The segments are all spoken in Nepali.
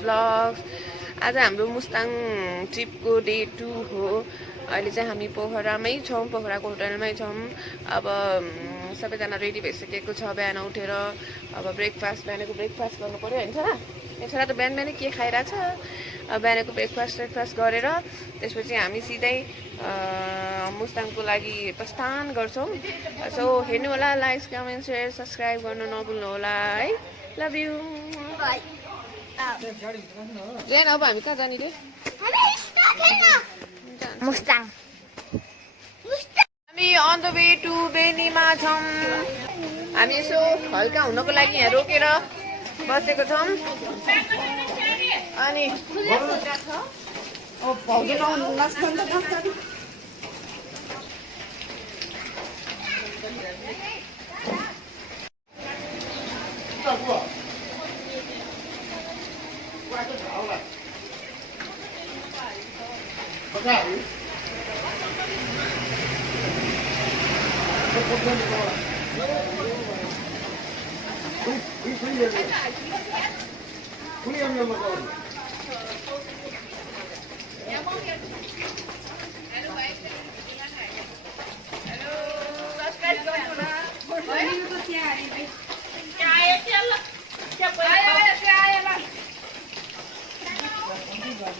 भ्लग्स। आज हाम्रो मुस्ताङ ट्रिपको डे 2 हो। अहिले चाहिँ हामी पोखरामै छौँ, पोखराको होटलमै छौँ। अब सबैजना रेडी भइसकेको छ। बिहान उठेर अब बिहानको ब्रेकफास्ट गर्नु पऱ्यो होइन छोरा? छोरा त बिहान के खाइरहेछ? अब बिहानको ब्रेकफास्ट गरेर त्यसपछि हामी सिधै मुस्ताङको लागि प्रस्थान गर्छौँ। सो हेर्नु होला, लाइक कमेन्ट सेयर सब्सक्राइब गर्न नभुल्नु होला है। Love you. अब हामी कहाँ जाने रे? मुस्ताङ। हामी अन द वे टु बेनीमा छौँ। हामी यसो हल्का हुनको लागि यहाँ रोकेर बसेको छौँ। अनि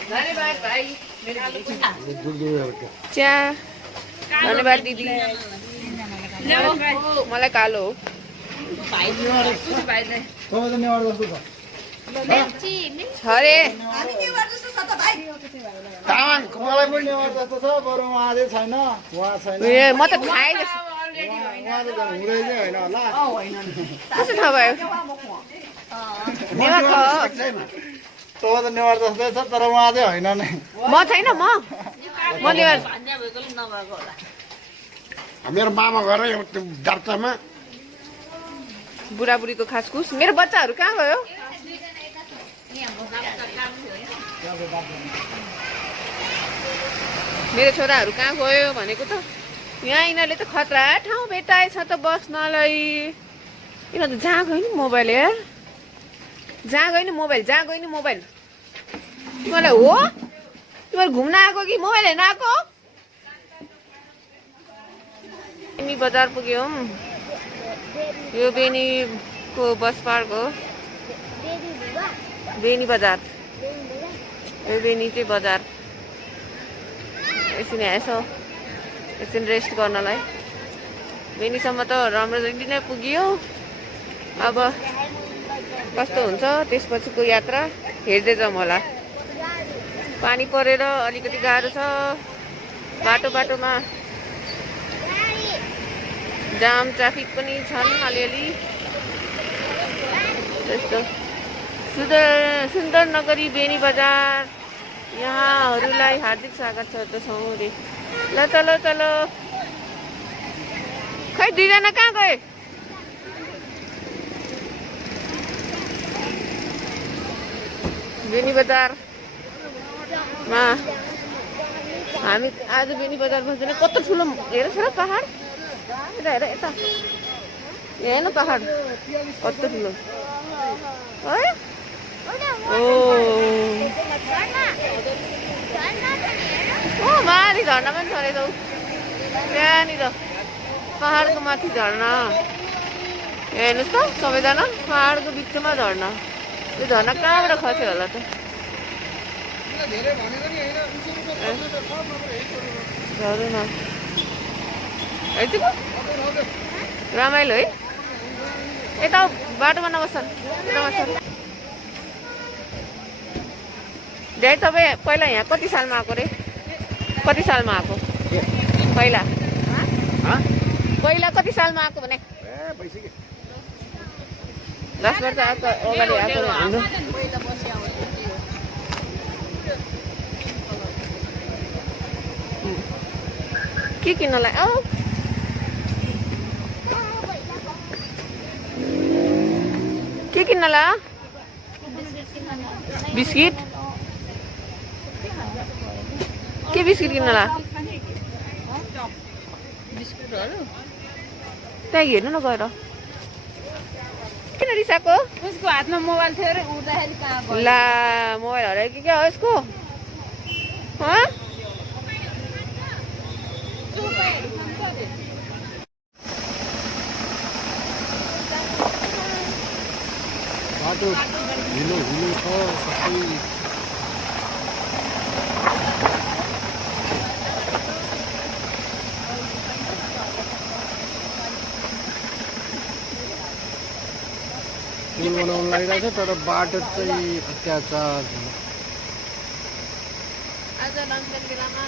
धन्यवाद भाइ। चिया धन्यवाद दिदी। मलाई कालो हो। अरे म त खाएँ कसो थाहा भयो? नेवार जस्तै छ तर उहाँ चाहिँ होइन नै। म छैन, म नेवार। मेरो मामा घर त्यो डाक्टरमा बुढाबुढीको खासखुस। मेरो बच्चाहरू कहाँ गयो? मेरो छोराहरू कहाँ गयो भनेको त। यहाँ यिनीहरूले त खतरा ठाउँ भेटाएछ त बस्नलाई। यिनीहरू त जहाँ गयो नि मोबाइल यार, जहाँ गयो नि मोबाइल, जहाँ गयो नि मोबाइल। तिमीलाई हो? तिमीहरू घुम्न आएको कि मोबाइल हेर्न आएको? बेनी बजार पुग्यौँ। यो बेनीको बस पार्क हो। बेनी बजार, यो बेनी चाहिँ बजार। एकछिन यसो एकछिन रेस्ट गर्नलाई। बेनीसम्म त राम्रो नै पुग्यो। अब कस्तो हुन्छ त्यसपछिको यात्रा हेर्दै जाउँ होला। पानी परेर अलिकति गाह्रो छ। बाटोमा जाम ट्राफिक पनि छन् अलिअलि। त्यस्तो सुन्दर नगरी बेनी बजार यहाँहरूलाई हार्दिक स्वागत गर्दछौँ रे। ल चलो खै दुईजना कहाँ गए? बेनी बजारमा हामी आज बेनी बजार बस्दैन। कस्तो ठुलो हेर छोरा पहाड। यता हेर, यता हेर्न पहाड कस्तो ठुलो है। ओ माथि झर्ना पनि छ रहेछ। त्यहाँनिर पहाडको माथि झर्ना हेर्नुहोस् त सबैजना। पहाडको बिचमा झर्ना। यो झर्ना कहाँबाट खस्यो होला त? झर्नु न यतिको रमाइलो है। यता बाटोमा नबस्छन्। जय तपाईँ पहिला यहाँ कति सालमा आएको रे? कति सालमा आएको? पहिला कति सालमा आएको भने? 10 वर्ष अगाडि आएको हाम्रो। के किन्नलाई? के किन्नला? बिस्किट? के बिस्किट किन्नला? त्यहाँ हेर्नु न गएर। किन भएन रिसाको उसको हातमा मोबाइल थियो र उड्दाखेरि कहाँ भयो ला मोबाइल हरायो कि क्या हो यसको हँ बाटो हिलो हिलो छ सबै पुल बनाउन लागिरहेको छ तर बाटो चाहिँ अत्याचार छ आज लन्चको बेलामा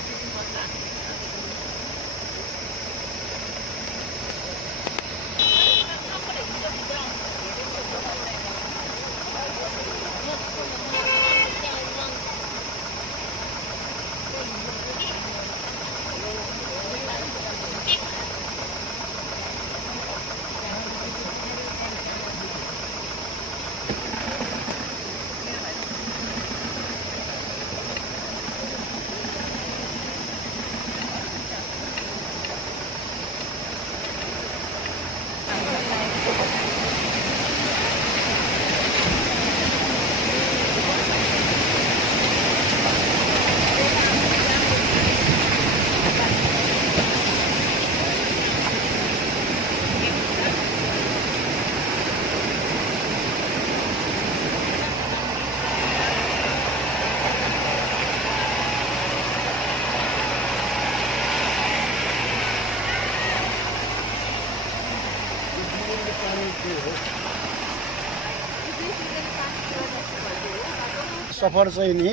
सफर चाहिँ नि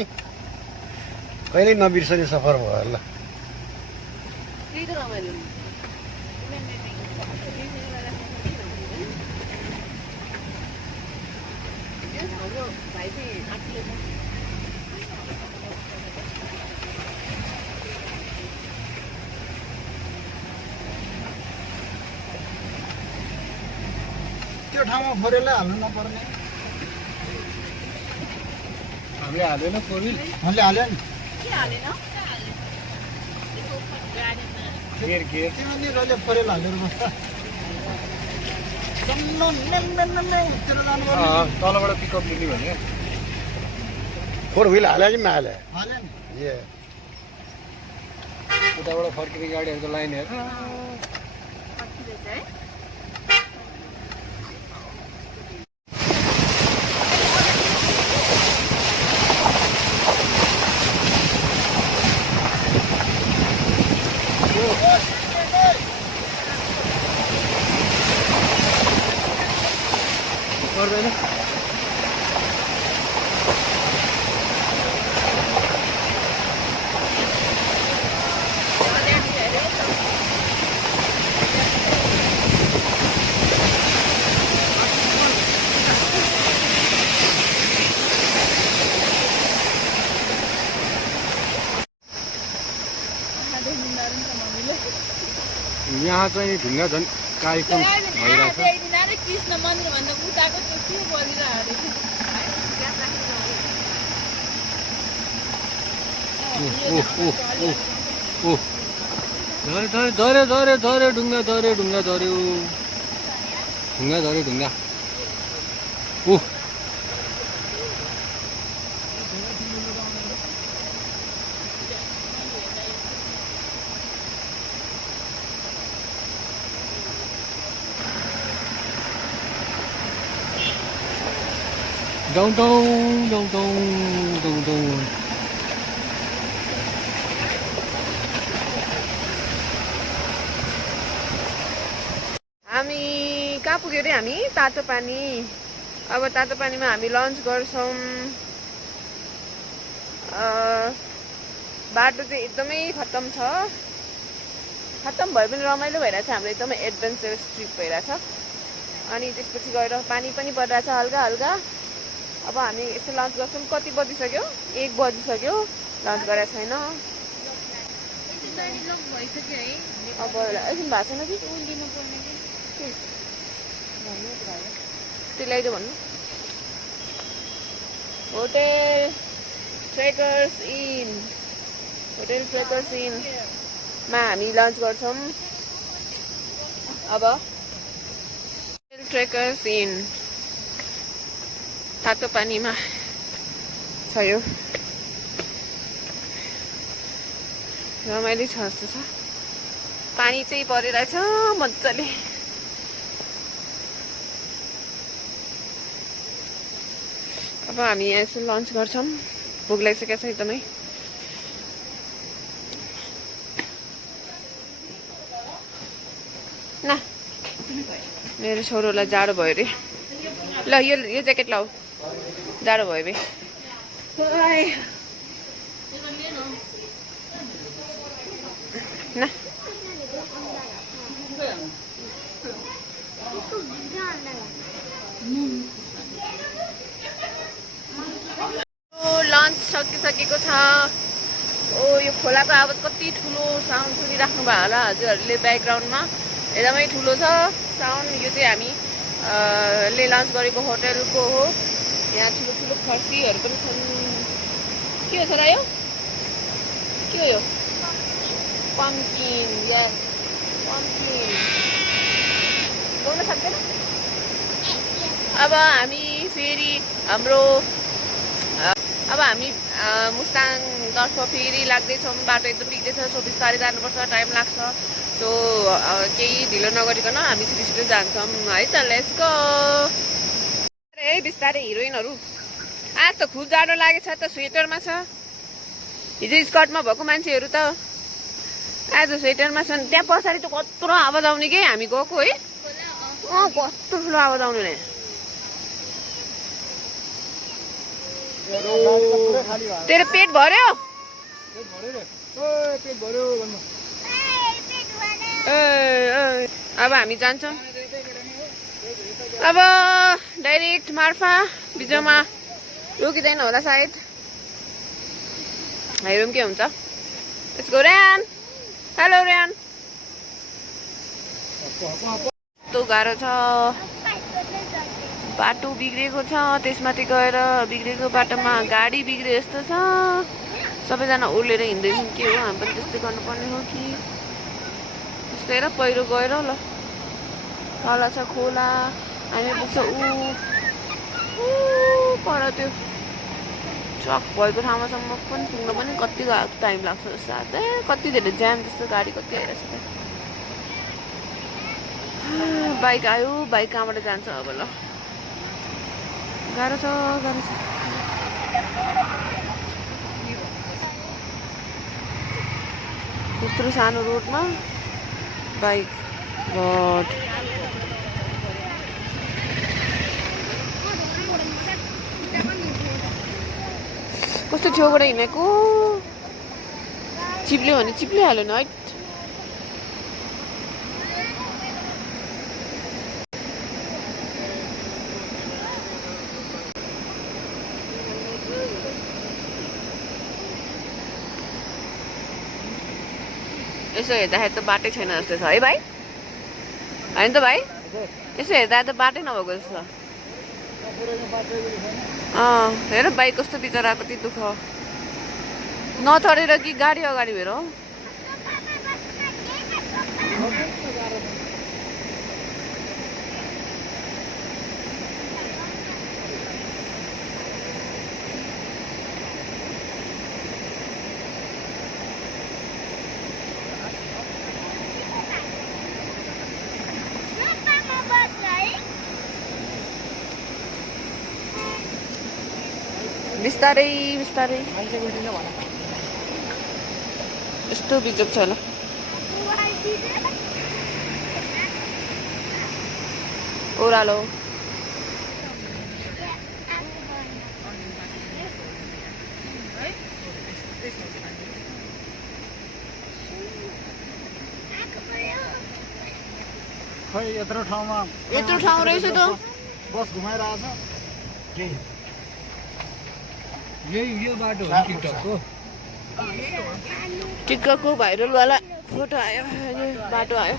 कहिल्यै नबिर्सने सफर भयो होला त्यही त रमाइलो नि। हाम्रो भाइ चाहिँ आँटिलो छ। त्यो ठाउँमा फोरेलै हाल्नु नपर्ने हामीले हालेन फोरिल हामीले हाल्यो नि गेर गेर तिमीले रहिले फोरेल हालेर बस्छ तलबाट पिकअप लिने भने फोर व्हिल हाल्यो कि नहाल्यो हाल्यो नि ए उताबाट फर्किने गाडीहरूको लाइन हेर पर्दैन यहाँ चाहिँ ढुङ्गा झन् कार्यक्रम भइरहेछ कृष्ण मन्दिर भन्दा उताको त्यो के बनिरहेको झरे झरे झरे ढुङ्गा झरे ढुङ्गा झऱ्यो ढुङ्गा झऱ्यो ढुङ्गा downtown downtown हामी कहाँ पुग्यो रे हामी तातो पानी अब तातो पानीमा हामी लन्च गर्छौँ बाटो चाहिँ एकदमै खत्तम छ खत्तम भए पनि रमाइलो भइरहेछ हाम्रो एकदमै एडभेन्चरस ट्रिप भइरहेछ अनि त्यसपछि गएर पानी पनि परिरहेछ हल्का हल्का अब हामी यसो लन्च गर्छौँ कति बजिसक्यो 1 बजिसक्यो लन्च गरेको छैन अब एकछिन भएको छैन कि त्यसलाई त भन्नु होटेल ट्रेकर्स इन मा हामी लन्च गर्छौँ अब होटेल ट्रेकर्स इन तातो पानीमा छ यो रमाइलो छ जस्तो छ पानी चाहिँ परिरहेछ मजाले अब हामी यहाँ यसो लन्च गर्छौँ भोक लागिसकेको छ एकदमै न मेरो छोरोलाई जाडो भयो अरे ल यो ज्याकेट लाऊ जाडो भयो बे न लन्च सकिसकेको छ ओ यो खोलाको आवाज कति ठुलो साउन्ड सुनिराख्नु भयो होला हजुरहरूले ब्याकग्राउन्डमा एकदमै ठुलो छ साउन्ड यो चाहिँ हामी ले लन्च गरेको होटलको हो यहाँ ठुलो ठुलो खर्सीहरू पनि छन् के हो छोरा यो के हो यो पम्किन यस पम्किन बोल्न सक्दैन अब हामी फेरि हाम्रो मुस्ताङतर्फ फेरि लाग्दैछौँ बाटो एकदम बिग्दैछ सो बिस्तारै जानुपर्छ टाइम लाग्छ सो केही ढिलो नगरिकन हामी छिटो जान्छौँ है त लेट्स गो है बिस्तारै हिरोइनहरू आज त खुब जाडो लागेछ त स्वेटरमा छ हिजो स्कर्टमा भएको मान्छेहरू त आज स्वेटरमा छन् त्यहाँ पछाडि त कत्रो आवाज आउने के हामी गएको है कस्तो ठुलो आवाज आउने नि तेरो पेट भर्यो अब हामी जान्छौँ अब डाइरेक्ट मार्फा बिजोमा रोकिँदैन होला सायद हेरौँ के हुन्छ यसको ऱ्यान हेलो ऱ्यान कस्तो गाह्रो छ बाटो बिग्रेको छ त्यसमाथि गएर बिग्रेको बाटोमा गाडी बिग्रे जस्तो छ सबैजना ओर्लेर हिँड्दैछौँ के हो हामी पनि त्यस्तै गर्नुपर्ने हो कि त्यस्तै र पहिरो गएर ल तल छ खोला हामी पुग्छ पर त्यो चक भएको ठाउँमासम्म पनि पुग्न पनि कति टाइम लाग्छ जस्तो कति धेरै जाम जस्तो गाडी कति आइरहेछ त बाइक आयो बाइक कहाँबाट जान्छ अब ल गाह्रो छ त्यत्रो सानो रोडमा बाइक गड कस्तो छेउबाट हिँडेको चिप्ल्यो भने चिप्लिहाल्यो नि है यसो हेर्दाखेरि त बाटै छैन जस्तो छ है भाइ होइन त भाइ यसो हेर्दा त बाटै नभएको जस्तो हेर बाइक कस्तो बिचरा कति दुःख नचढेर कि गाडी अगाडि हेर बिस्तारै बिस्तारै यस्तो बिजोग छ ल ओह्रालो खै यत्रो ठाउँमा यत्रो ठाउँ रहेछ त बस घुमाइरहेछ के यो बाटो हो टिकटकको भाइरल वाला फोटो आयो बाटो आयो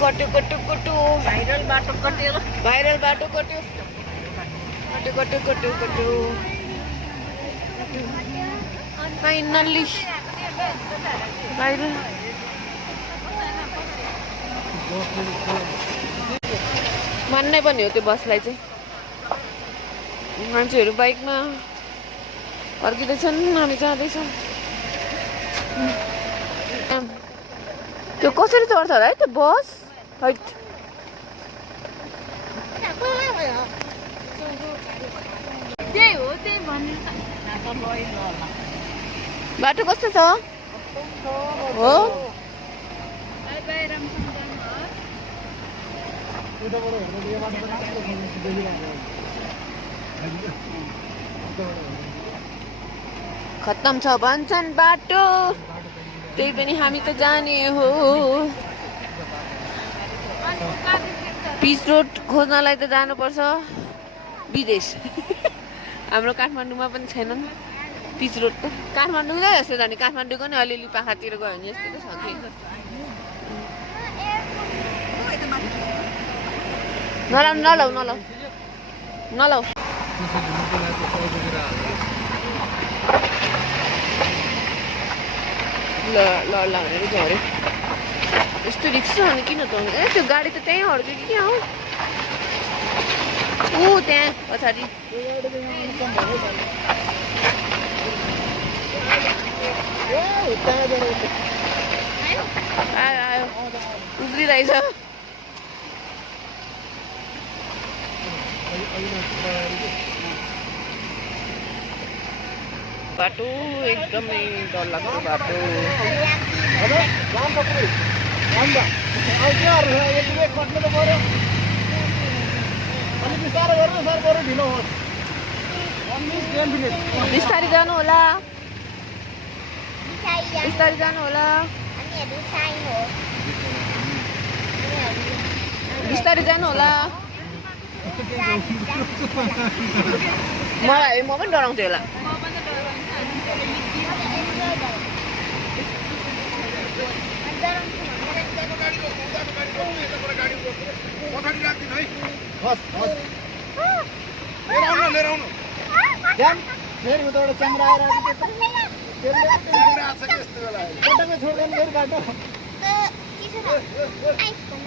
कट्यो कट्यो कट्यो भाइरल बाटो कट्यो कट्यो कट्यो कट्यो कट्यो कट्यो बाटो फाइनल्ली बाहिर मान्नै पनि हो त्यो बसलाई चाहिँ मान्छेहरू बाइकमा फर्किँदैछन् हामी जाँदैछौँ त्यो कसरी चढ्छ होला है त्यो बस हैट त्यही हो त्यही भन्नु बाटो कस्तो छ हो खत्तम छ भन्छन् बाटो त्यही पनि हामी त जाने हो पिच रोड खोज्नलाई त जानुपर्छ विदेश हाम्रो काठमाडौँमा पनि छैनन् पिच रोड त काठमाडौँ जस्तो जाने काठमाडौँको नि अलिअलि पाखातिर गयो भने यस्तो त छ कि नलाउ नलाउ नलाउ नलाउ ल ल ल भनेर चाहिँ अरे यस्तो रिक्सा अनि किन त ए त्यो गाडी त त्यहीँ अड्क्यो कि क्या हो ऊ त्यहाँ पछाडि आयो आयो उफ्रिरहेछ बाटो एकदमै डरलाग्दो बाटो बिस्तारै जानु होला बिस्तारै जानु होला बिस्तारै जानु होला मलाई म पनि डराउँथेँ होला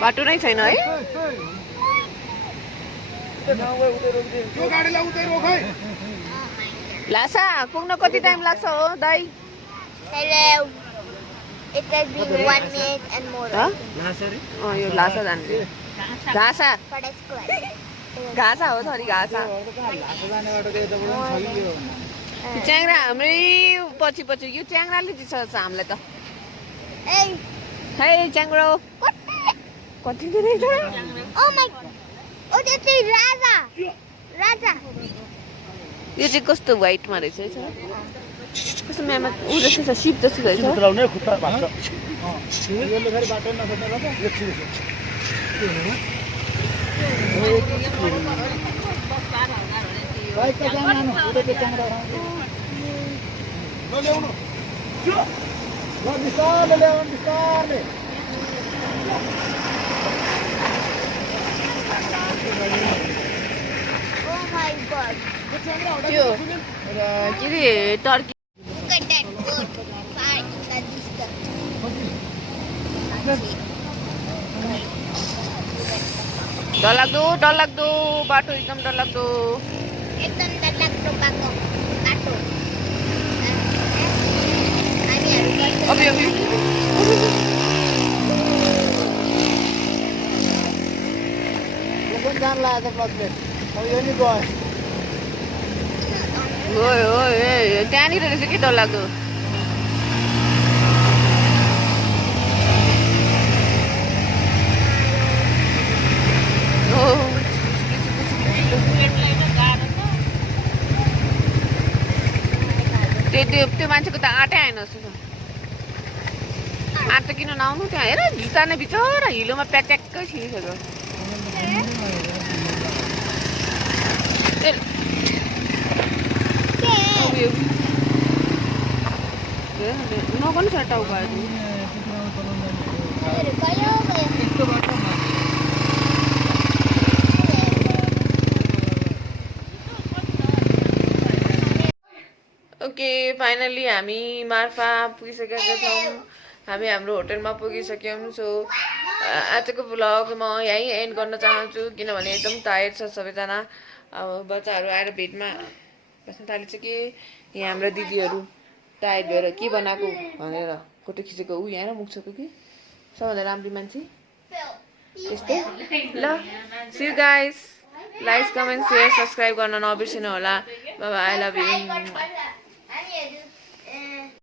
बाटो नै छैन है लासा पुग्न कति टाइम लाग्छ हो दाइ It has been 1 minute and more. यो लासा जान्छु घाँसा For the square. घाँसा हो सरी घाँसा च्याङ्रा हाम्रै पछि पछि यो च्याङ्राले जिसाउँछ हामीलाई त Hey, है च्याङ्रो what? कति धेरै छ Oh my! Oh, that's a Raja. Raja. यो चाहिँ कस्तो व्हाइटमा रहेछ है कस्तो म्यामा ऊ जस्तो छ सिप जस्तो रहेछ खुट्टा भाग्छ यसले फेरि बाटो नसोध्न ल बाइक त जानु उडेको च्याङ्रा ल ल्याउनु ल बिस्तारले ल्याउनु बिस्तारले Oh my God. त्यो के अरे Turkey Look at that boat. Far in the distance. डरलाग्दो बाटो एकदम डरलाग्दो एकदम डरलाग्दो बाटो. हामीहरू गर्छौँ. अबे अबे यो पनि जान लाग्यो प्लटले अब यो नि गयो ओए ओए त्यहाँनिर रहेछ के डरलाग्दो त्यो मान्छेको त आँटै आएन जस्तो छ आँट त किन नआउनु त्यहाँ हेर जुत्ता नै बिचरा हिलोमा प्याट्याक्कै छिरिसक्यो नगर्नु छ टाउको आयो ओके फाइनली हामी मार्फा पुगिसकेका छौँ हामी हाम्रो होटलमा पुगिसक्यौँ सो आजको भ्लग म यहीँ एन्ड गर्न चाहन्छु किनभने एकदम टायर्ड छ सबैजना अब बच्चाहरू आएर भेटमा बस्न थालेछ कि यहाँ हाम्रो दिदीहरू टायर्ड भएर के बनाएको भनेर फोटो खिचेको ऊ यहाँ मुख छोएको कि सबभन्दा राम्रो मान्छे त्यस्तै ल see you guys like comment share subscribe गर्न नबिर्सिनु होला बाबा आई लभ यु